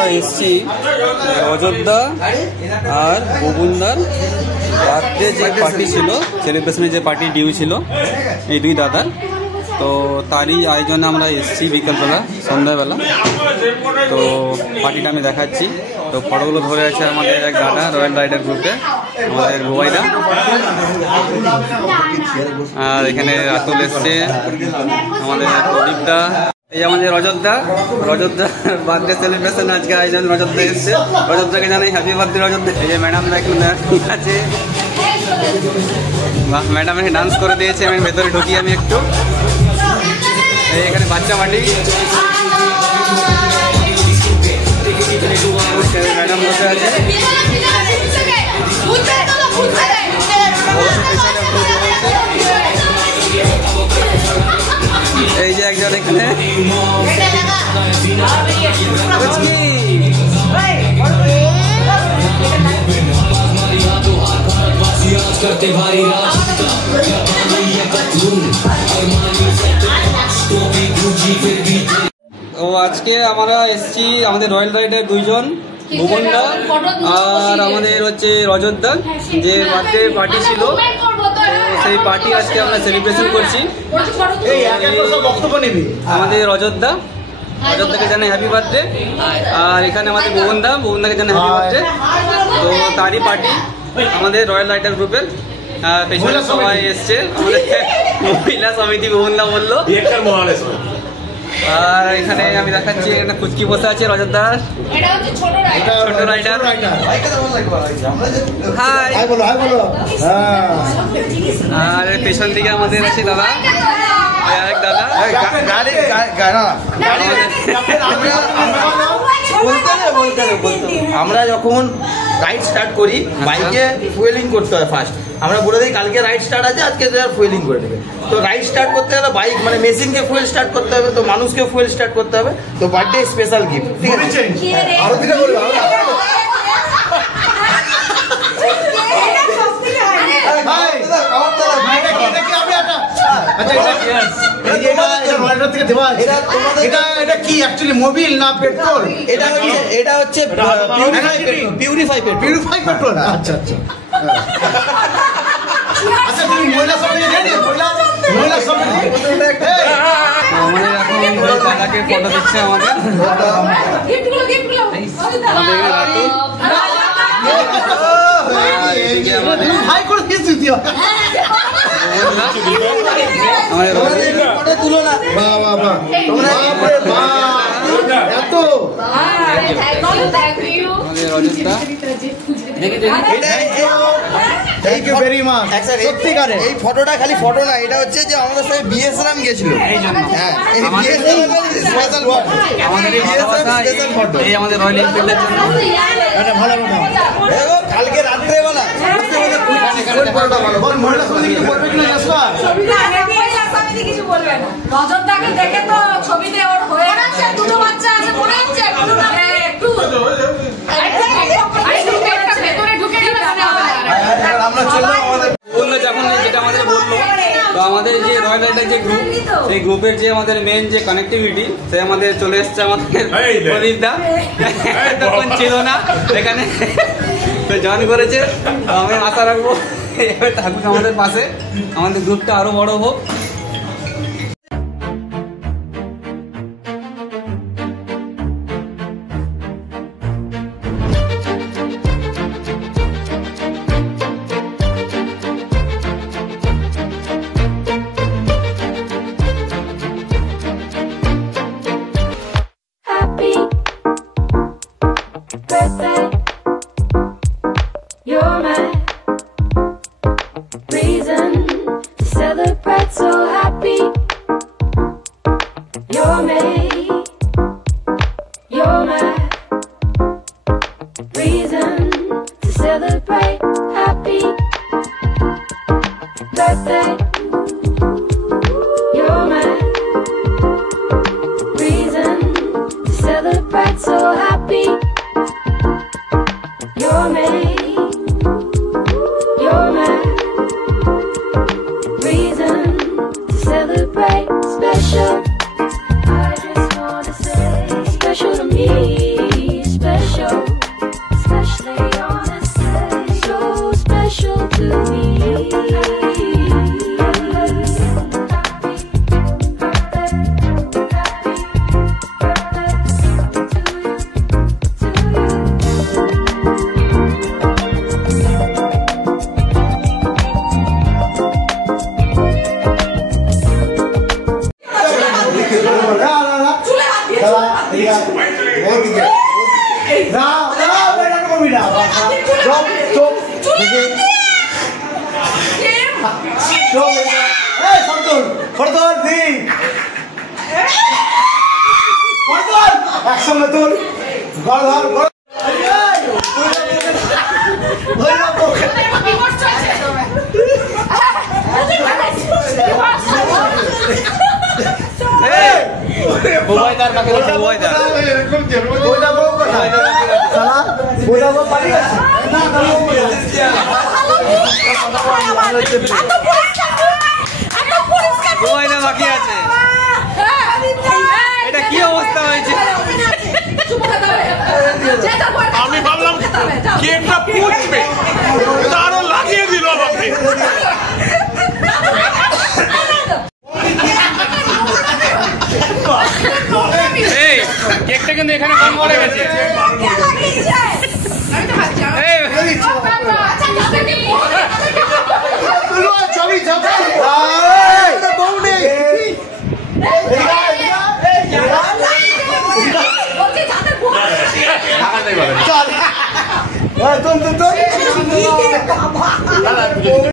আমরা এসেছি অযোধ্যা আর ববুনদার বার্থডে যে পার্টি ছিল, সেলিব্রেশনের যে পার্টি ডিউ ছিল এই দুই দাদার, তো তারই আয়োজনে আমরা এসেছি বিকালবেলা সন্ধ্যাবেলা। তো পার্টিটা আমি দেখাচ্ছি। তো ফটোগুলো ধরে আছে আমাদের এক দাদা রয়্যাল রাইডার গ্রুপে, আমাদের বুবাইদা। আর এখানে রাতুল এসছে, আমাদের প্রদীপদা, এই আমাদের অযোধ্যা বার্থডে সেলিব্রেশন আজকে আয়োজন অযোধ্যা এসছে। অযোধ্যাকে জানাই হ্যাপি বার্থডে অযোধ্যা। এই যে ম্যাডাম ঠিক আছে, ম্যাডাম এখানে ডান্স করে দিয়েছে। আমি ভেতরে ঢুকি আমি একটু, এখানে বাচ্চা মাটি ম্যাডাম বসে আছে। এই যে একজন এখানে ও আজকে আমরা এসছি আমাদের রয়্যাল রাইডার দুইজন, ভুবনদা আর আমাদের হচ্ছে অযোধ্যা, যে বার্থডে পার্টি ছিল সেই পার্টি আজকে আমরা সেলিব্রেশন করছি। আমাদের অযোধ্যাকে জানাই হ্যাপি বার্থডে, আর এখানে আমাদের ভুবনদাকে জানাই হ্যাপি বার্থডে। তো তারই পার্টি আমাদের রয়্যাল রাইডার গ্রুপের। পেছনে সবাই এসছে, আমাদের মহিলা সমিতি ভুবনদা বললো। আর এখানে আমি দেখাচ্ছি একটা কুচকি বসে আছে অযোধ্যা ছোট রাইডার। হাই। আর পেছন দিকে আমাদের আছে দাদা, আরেক দাদা। আমরা যখন রাইড স্টার্ট করি বাইকে ফুয়েলিং করতে হয় ফার্স্ট। আমরা বলে দিই কালকে রাইড স্টার্ট আছে, আজকে ফুয়েলিং করে দেবে। তো রাইড স্টার্ট করতে গেলে বাইক মানে মেশিনকে ফুয়েল স্টার্ট করতে হবে, তো মানুষকে ফুয়েল স্টার্ট করতে হবে। তো বার্থডে স্পেশাল গিফট, ঠিক আছে? এটা কি অ্যাকচুয়ালি মোবিল না পেট্রোল? এটা হচ্ছে পিউরিফাই পেট্রোল। আচ্ছা আচ্ছা আচ্ছা, তুমি মহিলা সমিতি মহিলা সমিতি আমাদের এখন দাদাকে ফটো দিচ্ছে আমাদের ভাই করে দিয়েছি এই ফটোটা খালি ফটো না, এটা হচ্ছে যে আমাদের সাথে বিএসরাম গেছিল। হ্যাঁ, আমাদের রয়্যাল এনফিল্ডের জন্য ভালো কালকে রাত্রেবেলা রজতদাকে দেখে তো ছবিতে ওর হয়ে আছে, দুটো বাচ্চা আছে মনে হচ্ছে একটু ভেতরে ঢুকে যখন যেটা আমাদের বললো, তো আমাদের যে রয়্যাল রাইডার যে গ্রুপ, সেই গ্রুপের যে আমাদের মেন যে কানেক্টিভিটি, সে আমাদের চলে এসছে আমাদের প্রদীপদা। তখন ছিল না এখানে, তো জয়েন করেছে। আমি আশা রাখবো এভাবে থাকুক আমাদের পাশে, আমাদের গ্রুপটা আরো বড় হোক। Special, I just wanna say, special to me. চুপ একসঙ্গে তোর গড় ধর বাকি আছে এটা কি অবস্থা হয়েছে আমি ভাবলাম কেকটা পুড়বে আরো লাগিয়ে দিল আমাকে এই কেকটা কিন্তু এখানে কম পড়ে গেছে চল